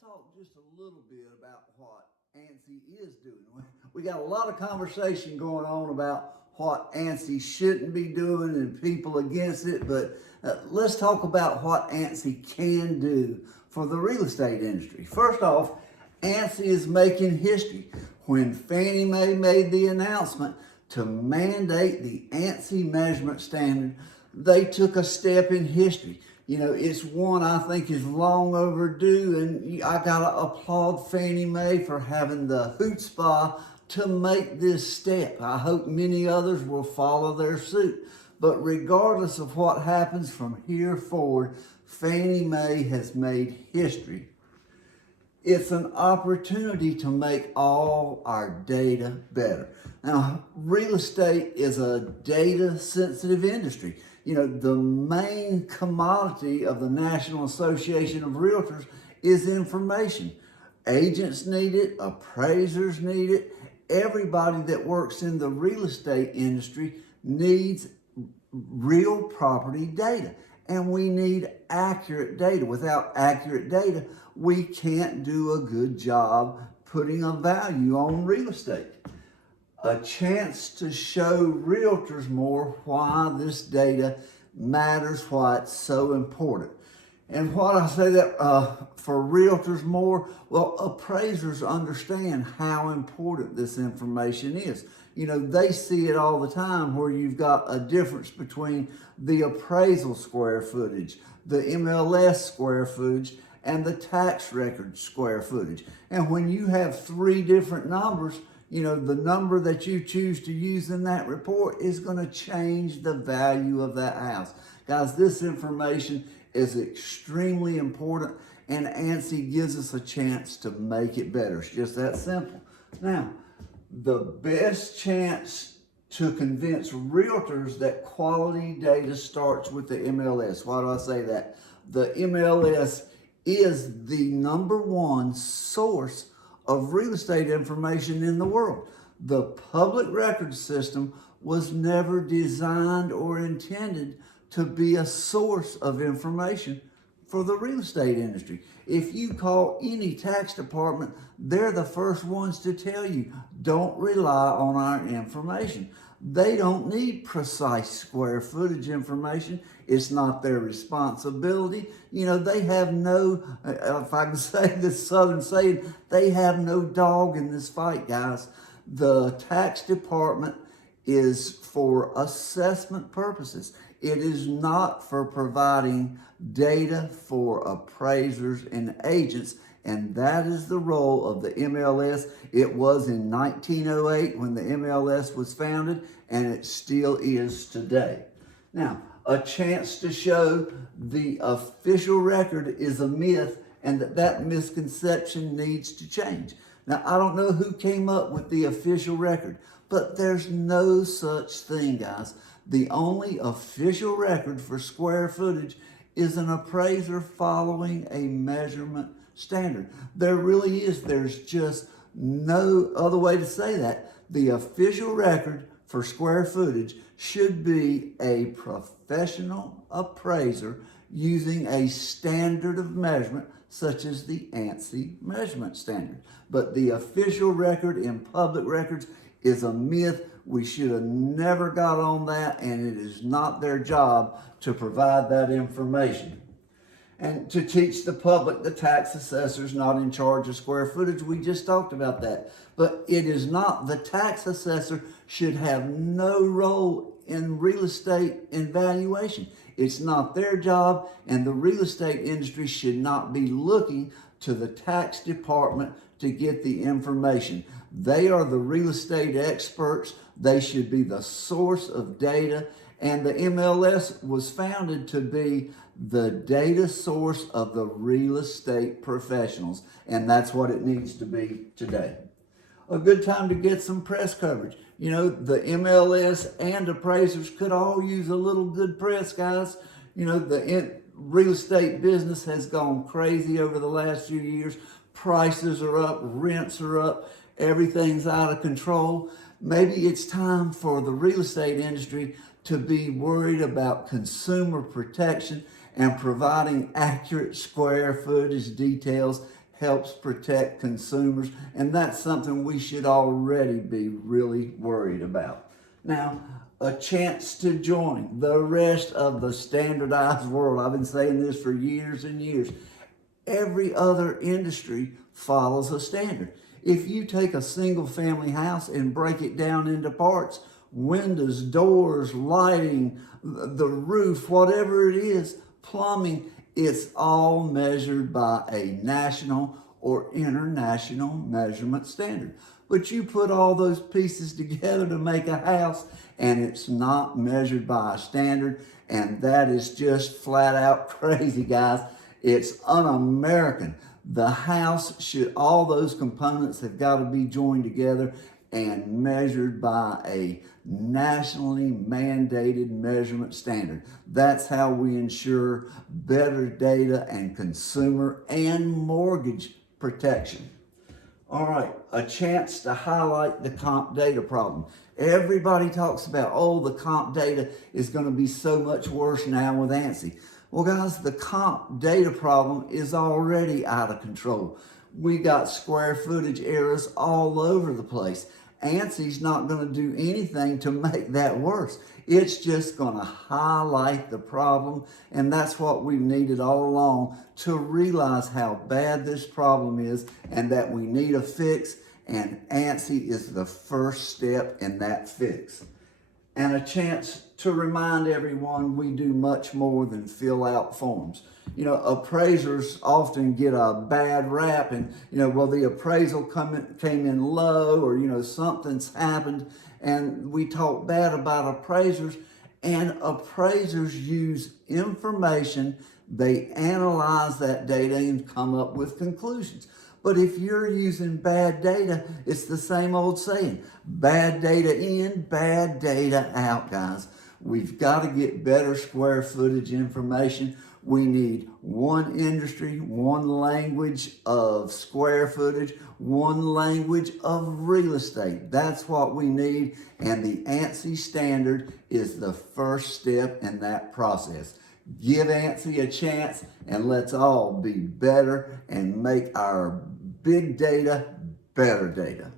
talk just a little bit about what ANSI is doing. We got a lot of conversation going on about what ANSI shouldn't be doing and people against it, but let's talk about what ANSI can do for the real estate industry. First off, ANSI is making history. When Fannie Mae made the announcement to mandate the ANSI measurement standard, they took a step in history. You know, it's one I think is long overdue, and I gotta applaud Fannie Mae for having the chutzpah to make this step. I hope many others will follow their suit. But regardless of what happens from here forward, Fannie Mae has made history. It's an opportunity to make all our data better. Now, real estate is a data-sensitive industry. You know, the main commodity of the National Association of Realtors is information. Agents need it, appraisers need it. Everybody that works in the real estate industry needs real property data. And we need accurate data. Without accurate data, we can't do a good job putting a value on real estate. A chance to show realtors more why this data matters, why it's so important. And why I say that for realtors more, well, appraisers understand how important this information is. You know, they see it all the time where you've got a difference between the appraisal square footage, the MLS square footage, and the tax record square footage. And when you have three different numbers, you know, the number that you choose to use in that report is going to change the value of that house. Guys, this information is extremely important, and ANSI gives us a chance to make it better. It's just that simple. Now, the best chance to convince realtors that quality data starts with the MLS. Why do I say that? The MLS is the #1 source of real estate information in the world. The public record system was never designed or intended to be a source of information for the real estate industry. If you call any tax department, they're the first ones to tell you, don't rely on our information. They don't need precise square footage information. It's not their responsibility. You know, they have no, if I can say this southern saying, they have no dog in this fight, guys. The tax department is for assessment purposes. It is not for providing data for appraisers and agents, and that is the role of the MLS. It was in 1908 when the MLS was founded, and it still is today. Now, a chance to show the official record is a myth, and that misconception needs to change. Now, I don't know who came up with the official record, but there's no such thing, guys. The only official record for square footage is an appraiser following a measurement standard. There really is. There's just no other way to say that. The official record for square footage should be a professional appraiser using a standard of measurement such as the ANSI measurement standard. But the official record in public records is a myth. We should have never got on that, and it is not their job to provide that information. And to teach the public, the tax assessor's not in charge of square footage. We just talked about that. But it is not, the tax assessor should have no role in real estate and valuation. It's not their job, and the real estate industry should not be looking to the tax department to get the information. They are the real estate experts. They should be the source of data, and the MLS was founded to be the data source of the real estate professionals, and that's what it needs to be today. A good time to get some press coverage. You know, the MLS and appraisers could all use a little good press, guys. You know, the real estate business has gone crazy over the last few years. Prices are up, rents are up, everything's out of control. Maybe it's time for the real estate industry to be worried about consumer protection and providing accurate square footage details helps protect consumers, and that's something we should already be really worried about. Now, a chance to join the rest of the standardized world. I've been saying this for years and years. Every other industry follows a standard. If you take a single family house and break it down into parts, windows, doors, lighting, the roof, whatever it is, plumbing, it's all measured by a national or international measurement standard. But you put all those pieces together to make a house, and it's not measured by a standard, and that is just flat out crazy, guys. It's un-American. The house should, all those components have got to be joined together and measured by a nationally mandated measurement standard. That's how we ensure better data and consumer and mortgage protection. All right, a chance to highlight the comp data problem. Everybody talks about, oh, the comp data is going to be so much worse now with ANSI. Well, guys, the comp data problem is already out of control. We got square footage errors all over the place. ANSI's not going to do anything to make that worse. It's just going to highlight the problem, and that's what we've needed all along, to realize how bad this problem is and that we need a fix, and ANSI is the first step in that fix. And a chance to remind everyone we do much more than fill out forms. You know, appraisers often get a bad rap, and, well, the appraisal came in low, or, something's happened, and we talk bad about appraisers, and appraisers use information, they analyze that data and come up with conclusions. But if you're using bad data, it's the same old saying, bad data in, bad data out, guys. We've got to get better square footage information. We need one industry, one language of square footage, one language of real estate. That's what we need, and the ANSI standard is the first step in that process. Give ANSI a chance, and let's all be better and make our big data better data.